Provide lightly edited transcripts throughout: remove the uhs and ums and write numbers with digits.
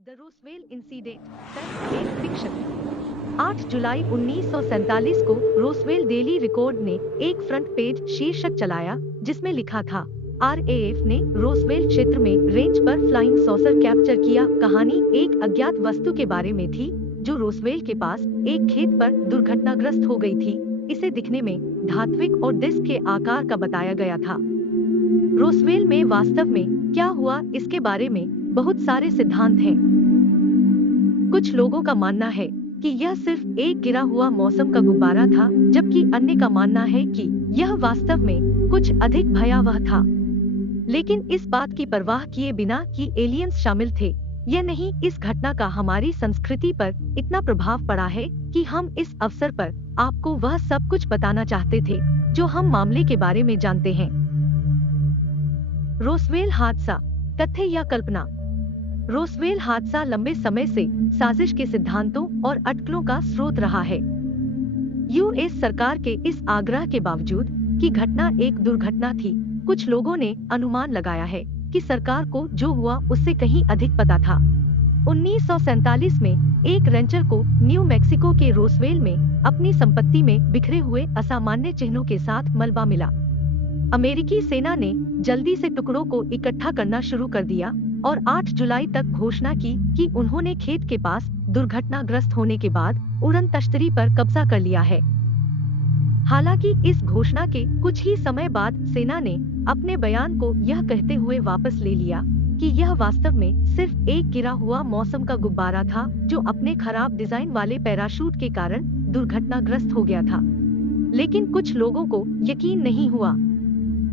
The Roswell incident fact fiction. 8 जुलाई 1947 को Roswell daily record ने एक फ्रंट पेज शीर्षक चलाया जिसमें लिखा था, आरएएफ ने रोसवेल क्षेत्र में रेंज पर फ्लाइंग सॉसर कैप्चर किया। कहानी एक अज्ञात वस्तु के बारे में थी जो रोसवेल के पास एक खेत पर दुर्घटनाग्रस्त हो गई थी। इसे दिखने में धात्विक और डिस्क के आकार का बताया गया था। रोसवेल में वास्तव में क्या हुआ, इसके बारे में बहुत सारे सिद्धांत हैं। कुछ लोगों का मानना है कि यह सिर्फ एक गिरा हुआ मौसम का गुब्बारा था, जबकि अन्य का मानना है कि यह वास्तव में कुछ अधिक भयावह था। लेकिन इस बात की परवाह किए बिना कि एलियंस शामिल थे या नहीं, इस घटना का हमारी संस्कृति पर इतना प्रभाव पड़ा है कि हम इस अवसर पर आपको वह सब कुछ बताना चाहते थे जो हम मामले के बारे में जानते हैं। रोसवेल हादसा, तथ्य या कल्पना। रोसवेल हादसा लंबे समय से साजिश के सिद्धांतों और अटकलों का स्रोत रहा है। यूएस सरकार के इस आग्रह के बावजूद कि घटना एक दुर्घटना थी, कुछ लोगों ने अनुमान लगाया है कि सरकार को जो हुआ उससे कहीं अधिक पता था। 1947 में एक रेंचर को न्यू मैक्सिको के रोसवेल में अपनी संपत्ति में बिखरे हुए असामान्य चिन्हों के साथ मलबा मिला। अमेरिकी सेना ने जल्दी से टुकड़ों को इकट्ठा करना शुरू कर दिया और 8 जुलाई तक घोषणा की कि उन्होंने खेत के पास दुर्घटनाग्रस्त होने के बाद उड़न तश्तरी पर कब्जा कर लिया है। हालांकि इस घोषणा के कुछ ही समय बाद सेना ने अपने बयान को यह कहते हुए वापस ले लिया कि यह वास्तव में सिर्फ एक गिरा हुआ मौसम का गुब्बारा था जो अपने खराब डिजाइन वाले पैराशूट के कारण दुर्घटनाग्रस्त हो गया था। लेकिन कुछ लोगों को यकीन नहीं हुआ।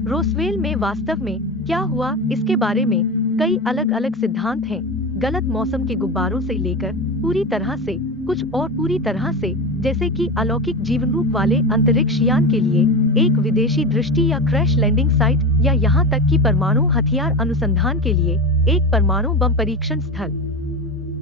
रोसवेल में वास्तव में क्या हुआ, इसके बारे में कई अलग अलग सिद्धांत हैं। गलत मौसम के गुब्बारों से लेकर पूरी तरह से कुछ और पूरी तरह से, जैसे कि अलौकिक जीवन रूप वाले अंतरिक्ष यान के लिए एक विदेशी दृष्टि या क्रैश लैंडिंग साइट, या यहाँ तक कि परमाणु हथियार अनुसंधान के लिए एक परमाणु बम परीक्षण स्थल।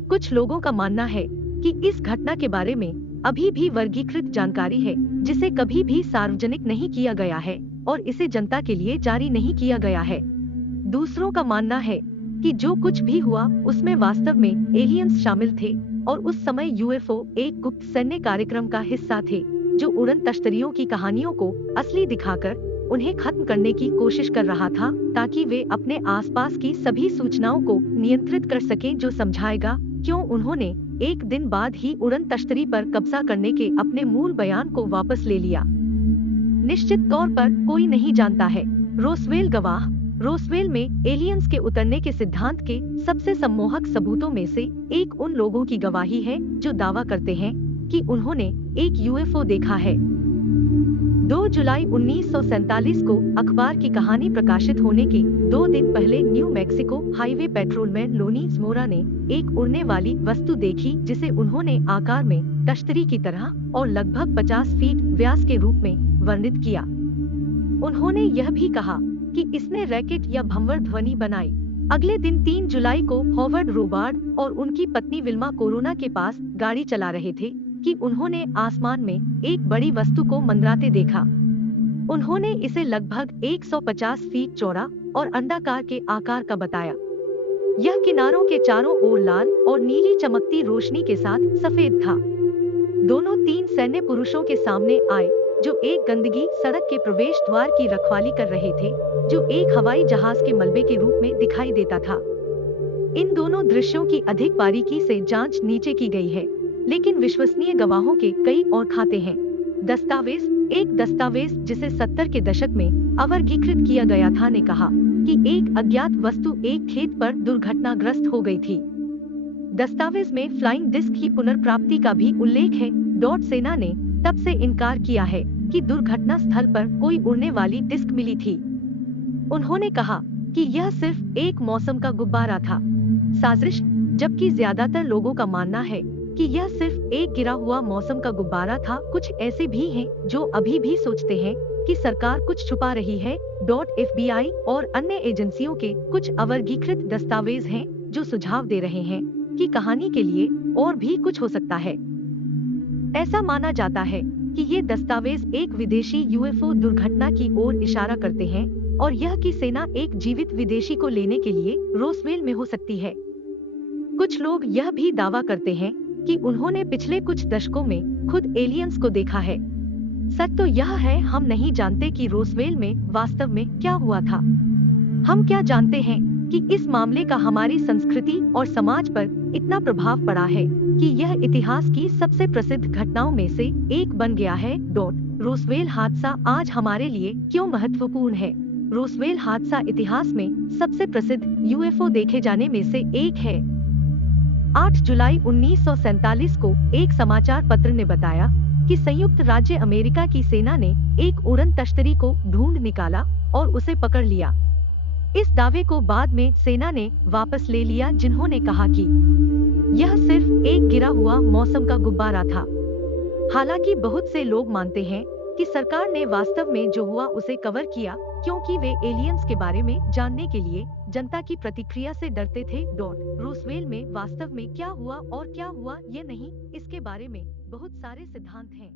कुछ लोगों का मानना है कि इस घटना के बारे में अभी भी वर्गीकृत जानकारी है जिसे कभी भी सार्वजनिक नहीं किया गया है और इसे जनता के लिए जारी नहीं किया गया है। दूसरों का मानना है कि जो कुछ भी हुआ उसमें वास्तव में एलियंस शामिल थे और उस समय यूएफओ एक गुप्त सैन्य कार्यक्रम का हिस्सा थे जो उड़न तश्तरियों की कहानियों को असली दिखाकर उन्हें खत्म करने की कोशिश कर रहा था, ताकि वे अपने आसपास की सभी सूचनाओं को नियंत्रित कर सकें, जो समझाएगा क्यों उन्होंने एक दिन बाद ही उड़न तश्तरी पर कब्जा करने के अपने मूल बयान को वापस ले लिया। निश्चित तौर पर कोई नहीं जानता है। रोसवेल गवाह। रोसवेल में एलियंस के उतरने के सिद्धांत के सबसे सम्मोहक सबूतों में से एक उन लोगों की गवाही है जो दावा करते हैं कि उन्होंने एक यूएफओ देखा है। 2 जुलाई 1947 को अखबार की कहानी प्रकाशित होने के 2 दिन पहले new Mexico highway patrolman Loni Zamora ने एक उड़ने वाली वस्तु देखी जिसे उन्होंने आकार में तश्तरी की तरह और लगभग 50 फीट व्यास के रूप में वर्णित किया। उन्होंने यह भी कहा कि इसने रैकेट या भंवर ध्वनि बनाई। अगले दिन 3 जुलाई को हॉवर्ड रोबार्ड और उनकी पत्नी विल्मा कोरोना के पास गाड़ी चला रहे थे कि उन्होंने आसमान में एक बड़ी वस्तु को मंडराते देखा। उन्होंने इसे लगभग 150 फीट चौड़ा और अंडाकार के आकार का बताया। यह किनारों के चारों ओर लाल और नीली चमकती रोशनी के साथ सफेद था। दोनों 3 सैन्य पुरुषों के सामने आए जो एक गंदगी सड़क के प्रवेश द्वार की रखवाली कर रहे थे, जो एक हवाई जहाज के मलबे के रूप में दिखाई देता था। इन दोनों दृश्यों की अधिक बारीकी से जांच नीचे की गई है, लेकिन विश्वसनीय गवाहों के कई और खाते हैं। दस्तावेज। एक दस्तावेज जिसे 70 के दशक में अवर्गीकृत किया गया था ने कहा कि एक अज्ञात वस्तु एक खेत पर दुर्घटनाग्रस्त हो गई थी। दस्तावेज में फ्लाइंग डिस्क की पुनर्प्राप्ति का भी उल्लेख है। सेना ने तब से इनकार किया है कि दुर्घटना स्थल पर कोई उड़ने वाली डिस्क मिली थी। उन्होंने कहा कि यह सिर्फ एक मौसम का गुब्बारा था, साजिश, जबकि ज्यादातर लोगों का मानना है कि यह सिर्फ एक गिरा हुआ मौसम का गुब्बारा था। कुछ ऐसे भी हैं जो अभी भी सोचते हैं कि सरकार कुछ छुपा रही है। FBI और अन्य एजेंसियों के कुछ अवर्गीकृत दस्तावेज हैं जो सुझाव दे रहे हैं कि कहानी के लिए और भी कुछ हो सकता है। ऐसा माना जाता है कि ये दस्तावेज एक विदेशी यूएफओ दुर्घटना की ओर इशारा करते हैं और यह कि सेना एक जीवित विदेशी को लेने के लिए रोसवेल में हो सकती है। कुछ लोग यह भी दावा करते हैं कि उन्होंने पिछले कुछ दशकों में खुद एलियंस को देखा है। सच तो यह है, हम नहीं जानते कि रोसवेल में वास्तव में क्या हुआ था। हम क्या जानते हैं कि इस मामले का हमारी संस्कृति और समाज पर इतना प्रभाव पड़ा है कि यह इतिहास की सबसे प्रसिद्ध घटनाओं में से एक बन गया है। रोसवेल हादसा आज हमारे लिए क्यों महत्वपूर्ण है? रोसवेल हादसा इतिहास में सबसे प्रसिद्ध यूएफओ देखे जाने में से एक है। 8 जुलाई 1947 को एक समाचार पत्र ने बताया कि संयुक्त राज्य अमेरिका की सेना ने एक उड़न तश्तरी को ढूंढ निकाला और उसे पकड़ लिया। इस दावे को बाद में सेना ने वापस ले लिया, जिन्होंने कहा कि यह सिर्फ एक गिरा हुआ मौसम का गुब्बारा था। हालांकि बहुत से लोग मानते हैं कि सरकार ने वास्तव में जो हुआ उसे कवर किया, क्योंकि वे एलियंस के बारे में जानने के लिए जनता की प्रतिक्रिया से डरते थे। रोसवेल में वास्तव में क्या हुआ और क्या हुआ ये नहीं, इसके बारे में बहुत सारे सिद्धांत हैं।